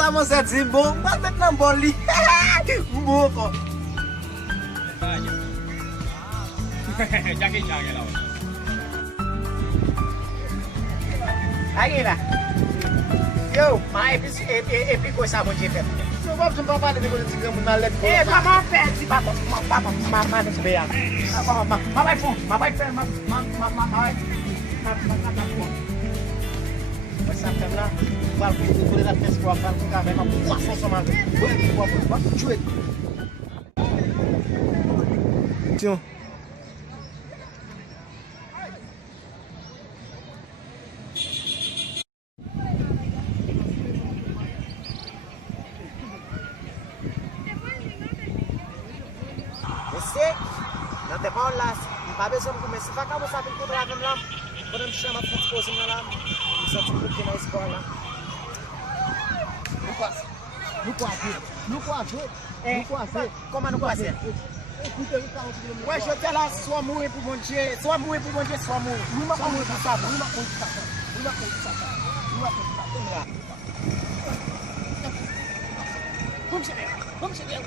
Sama saya zimbong, banget nang boli. Mboko. Jangan lah. Lagi lah. Yo, mai epi ko sa mo jefe. So bab jumpa pa de ko tiga mo na let ko. Mama pe si papa mama no se vean. Mama vai fon, mama vai fer, mama vai. Mas sampai lá, vai por lá pes ko vai ficar bem, mas poisson sama. Vai tuer. Tiens. Nanti bolas, babe som começa a ficar sabe tudo lá vamos lá, podemos chamar para as coisas lá, isso é tudo que na escola. Não quase, como não quase? Ué, eu te lá sua mãe pro bom dia, sua mãe, uma coisa sabe, uma coisa sabe. Vamos chegar.